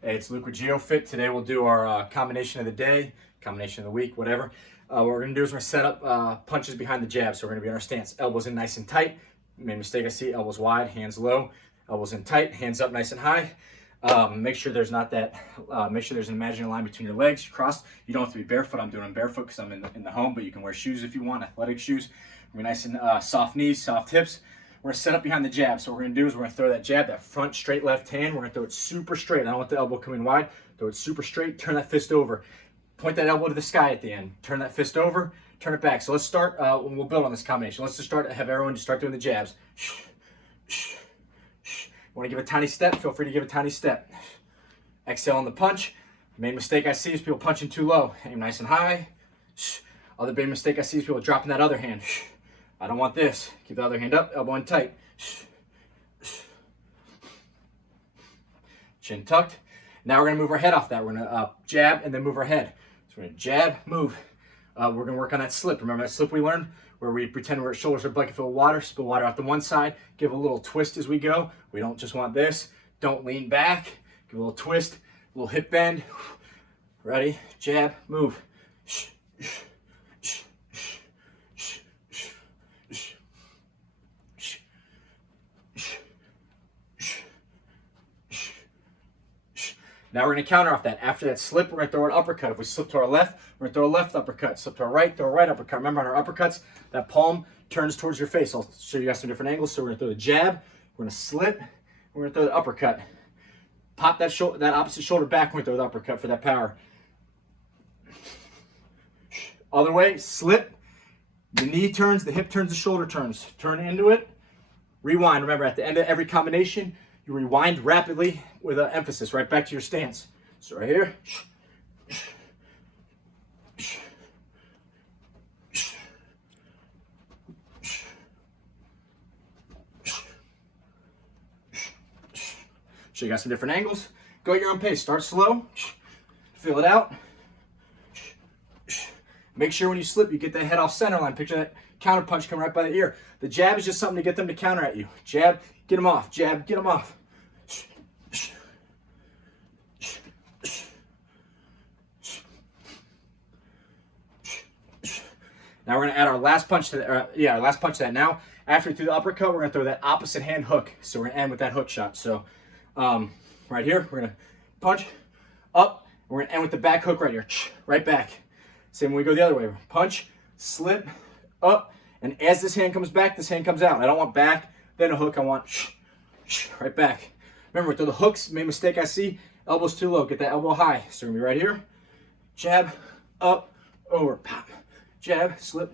Hey, it's Luke with GeoFit. Today we'll do our combination of the day, combination of the week, whatever. What we're going to do is we're going to set up punches behind the jab. So we're going to be in our stance. Elbows in nice and tight. Main mistake I see, elbows wide, hands low. Elbows in tight, hands up nice and high. Make sure there's not that, make sure there's an imaginary line between your legs. You cross. You don't have to be barefoot. I'm doing them barefoot because I'm in the home, but you can wear shoes if you want, athletic shoes. We're nice and soft knees, soft hips. We're gonna set up behind the jab. So what we're gonna do is we're gonna throw that jab, that front straight left hand. We're gonna throw it super straight. I don't want the elbow coming wide. Throw it super straight. Turn that fist over. Point that elbow to the sky at the end. Turn that fist over. Turn it back. So let's start. We'll build on this combination. Let's just start. Have everyone just start doing the jabs. Want to give a tiny step? Feel free to give a tiny step. Exhale on the punch. Main mistake I see is people punching too low. Aim nice and high. Other big mistake I see is people dropping that other hand. I don't want this. Keep the other hand up, elbow in tight. Chin tucked. Now we're going to move our head off that. We're going to jab and then move our head. So we're going to jab, move. We're going to work on that slip. Remember that slip we learned where we pretend our shoulders are bucket filled with water, spill water out to one side, give a little twist as we go. We don't just want this. Don't lean back. Give a little twist, a little hip bend. Ready? Jab, move. Now we're going to counter off that. After that slip, we're going to throw an uppercut. If we slip to our left, we're going to throw a left uppercut. Slip to our right, throw a right uppercut. Remember on our uppercuts, that palm turns towards your face. I'll show you guys some different angles. So we're going to throw the jab, we're going to slip, we're going to throw the uppercut. Pop that opposite shoulder back when we throw the uppercut for that power. Other way, slip, the knee turns, the hip turns, the shoulder turns. Turn into it, rewind. Remember, at the end of every combination, you rewind rapidly with an emphasis right back to your stance. So right here. Show you guys some different angles. Go at your own pace. Start slow. Feel it out. Make sure when you slip, you get that head off center line. Picture that counter punch coming right by the ear. The jab is just something to get them to counter at you. Jab, get them off. Jab, get them off. Now we're going to add our last punch to that. Our last punch to that. Now, after we threw the uppercut, we're going to throw that opposite hand hook. So we're going to end with that hook shot. So right here, we're going to punch up. We're going to end with the back hook right here. Right back. Same when we go the other way. Punch, slip, up, and as this hand comes back, this hand comes out. I don't want back, then a hook. I want right back. Remember, with the hooks, main mistake I see, elbows too low. Get that elbow high. So we're going to be right here. Jab, up, over, pop. Jab, slip.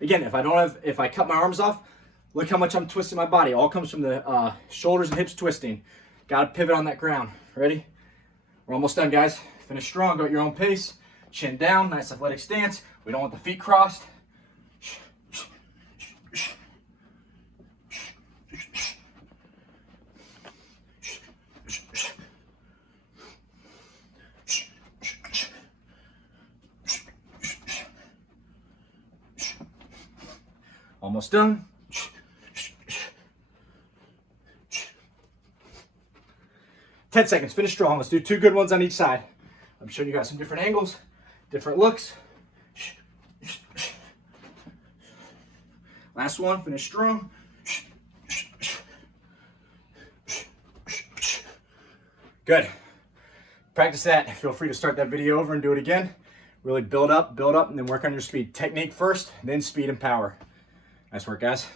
Again, if I cut my arms off, look how much I'm twisting my body. It all comes from the shoulders and hips twisting. Got to pivot on that ground. Ready? We're almost done, guys. Finish strong. Go at your own pace. Chin down. Nice athletic stance. We don't want the feet crossed. Almost done. 10 seconds, finish strong. Let's do 2 good ones on each side. I'm showing you guys some different angles, different looks. Last one, finish strong. Good. Practice that. Feel free to start that video over and do it again. Really build up, and then work on your speed. Technique first, then speed and power. Nice work, guys.